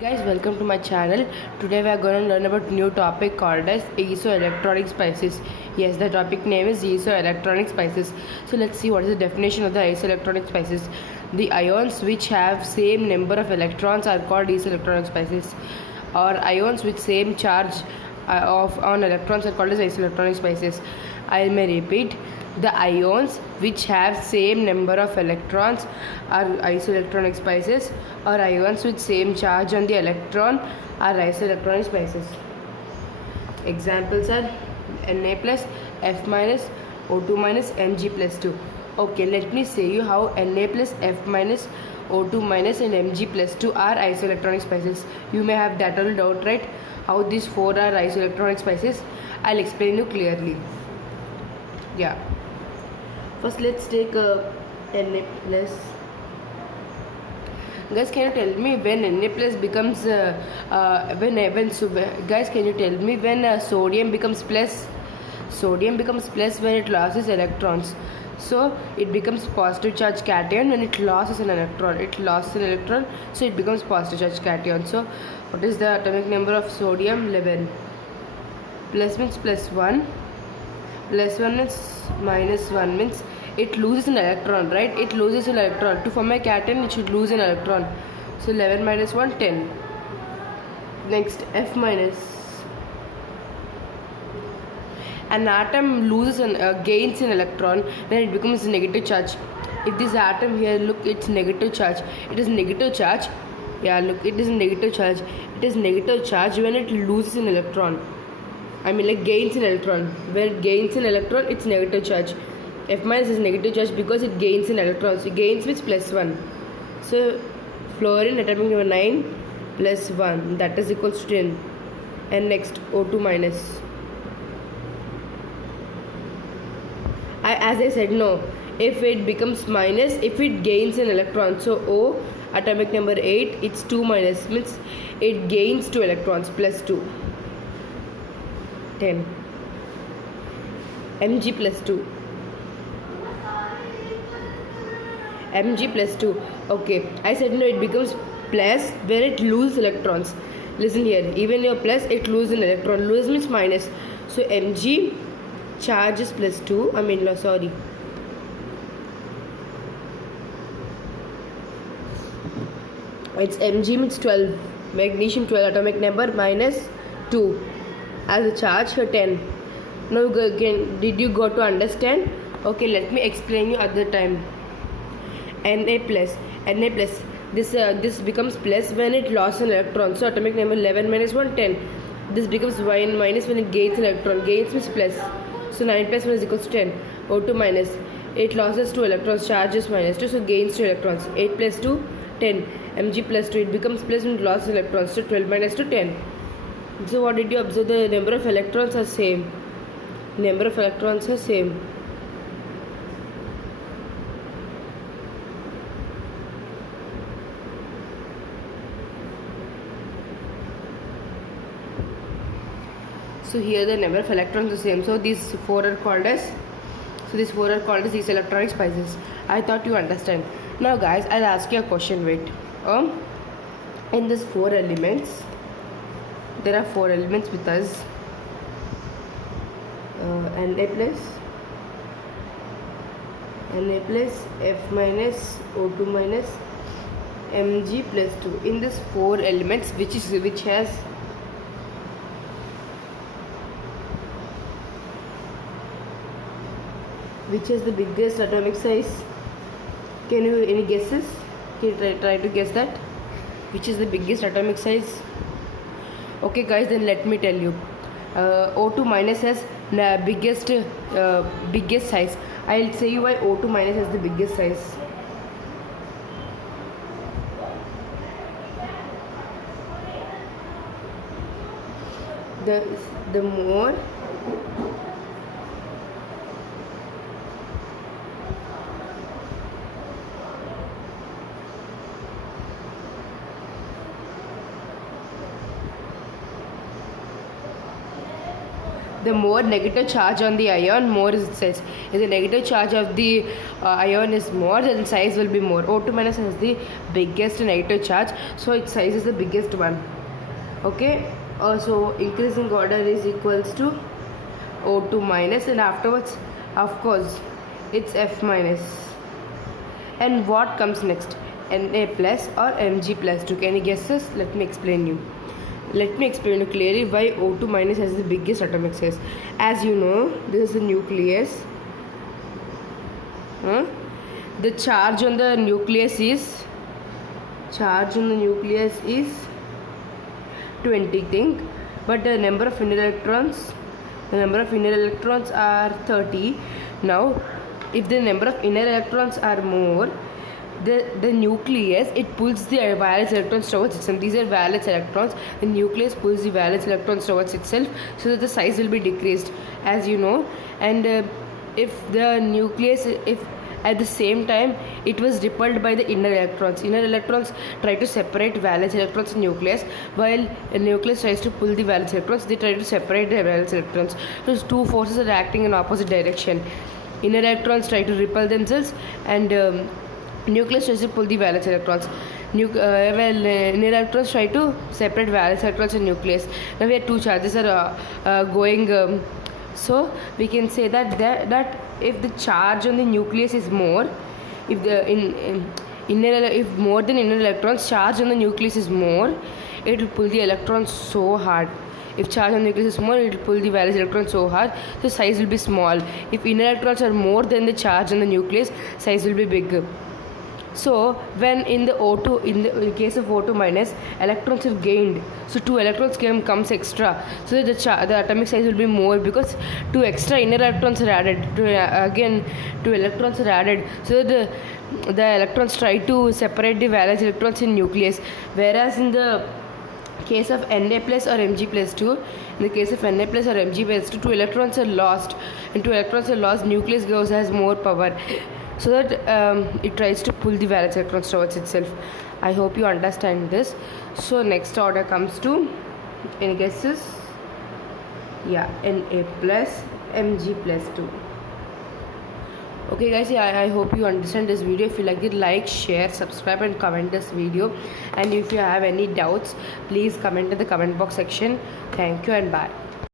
Guys, welcome to my channel. Today we are going to learn about new topic called as isoelectronic spices. Yes, the topic name is isoelectronic spices. So let's see what is the definition of the isoelectronic spices. The ions which have same number of electrons are called isoelectronic spices, or ions with same charge of on electrons are called as isoelectronic spices. I may repeat. The ions which have same number of electrons are isoelectronic spices, or ions with same charge on the electron are isoelectronic spices. Examples are Na plus, F minus, O2 minus, Mg plus 2. Okay, let me say you how Na plus, F minus, O2 minus and Mg plus 2 are isoelectronic spices. You may have that all doubt, right? How these four are isoelectronic spices? I'll explain you clearly. Yeah. First, let's take Na plus. Guys, can you tell me when Na plus becomes guys, can you tell me when sodium becomes plus? Sodium becomes plus when it loses electrons. So it becomes positive charge cation when it loses an electron. It lost an electron, so it becomes positive charge cation. So what is the atomic number of sodium? 11. Plus means plus 1. Plus 1 is minus 1 means it loses an electron, right? It loses an electron. To form a cation, it should lose an electron. So 11 minus 1, 10. Next, F minus. An atom loses and gains an electron, then it becomes a negative charge. If this atom here, look, it's negative charge. It is negative charge. Yeah, look, it is negative charge. It is negative charge when it loses an electron. I mean, like gains an electron. When it gains an electron, it's negative charge. F minus is negative charge because it gains an electron. So gains means plus 1. So fluorine atomic number 9 plus 1, that is equals to 10. And next O2 minus. As I said, no. If it becomes minus, if it gains an electron. So O atomic number 8, it's 2 minus means it gains 2 electrons plus 2. 10. Mg plus 2. Mg plus 2. Okay, I said no, it becomes plus when it loses electrons. Listen here, even your plus, it loses an electron. Lose means minus. So Mg charge is plus 2. Sorry. It's Mg means 12. Magnesium 12 atomic number minus 2. As a charge for 10. Now again, did you go to understand? Okay, let me explain you at the time. Na plus. This becomes plus when it lost an electron. So atomic number 11 minus 1, 10. This becomes 1 minus when it gains an electron. Gains means plus. So 9 plus 1 is equals to 10. O2 minus. It loses 2 electrons. Charge is minus 2. So gains 2 electrons. 8 plus 2, 10. Mg plus 2. It becomes plus when it loses electrons. So 12 minus 2, 10. So what did you observe? The number of electrons are same. Number of electrons are same. So here the number of electrons are same. So these four are called as these electronic spices. I thought you understand. Now guys, I'll ask you a question. Wait. In these 4 elements, there are 4 elements with us. Na plus, F minus, O2 minus, Mg plus 2. In these 4 elements, which has the biggest atomic size? Can you any guesses? Can you try to guess that? Which is the biggest atomic size? Okay guys, then let me tell you. O2 minus has the biggest size. I'll say you why O2 minus has the biggest size. The more the more negative charge on the ion, more is its size. If the negative charge of the ion is more, then size will be more. O2 minus has the biggest negative charge, so its size is the biggest one. Okay, so increasing order is equals to O2 minus, and afterwards, of course, it's F minus. And what comes next? Na plus or Mg plus 2? Can you guess this? Let me explain you. Let me explain you clearly why O2 minus has the biggest atomic size. As you know, this is the nucleus. The charge on the nucleus is 20, think, but the number of inner electrons are 30. Now, if the number of inner electrons are more, the nucleus, it pulls the valence electrons towards itself. These are valence electrons. The nucleus pulls the valence electrons towards itself, so that the size will be decreased, as you know. And if the nucleus, if at the same time it was repelled by the inner electrons try to separate valence electrons in nucleus, while a nucleus tries to pull the valence electrons, they try to separate the valence electrons. So two forces are acting in opposite direction. Inner electrons try to repel themselves, and nucleus tries to pull the valence electrons. Inner electrons try to separate valence electrons in nucleus. Now we have two charges are going. So we can say that if the charge on the nucleus is more, if the if more than inner electrons, charge on the nucleus is more, it will pull the electrons so hard. If charge on the nucleus is small, it will pull the valence electrons so hard, so size will be small. If inner electrons are more than the charge on the nucleus, size will be big. So when in the O2, in the case of O2 minus, electrons have gained, so 2 electrons comes extra, so the atomic size will be more, because 2 extra inner electrons are added. Again 2 electrons are added, so the electrons try to separate the valence electrons in nucleus. Whereas in the case of Na plus or Mg plus 2, in the case of Na plus or Mg plus 2, 2 electrons are lost, and 2 electrons are lost, nucleus has more power, so that it tries to pull the valence electrons towards itself. I hope you understand this. So next order comes to, any guesses? Yeah, Na plus Mg plus 2. Okay guys, yeah, I hope you understand this video. If you like it, like, share, subscribe and comment this video. And if you have any doubts, please comment in the comment box section. Thank you and bye.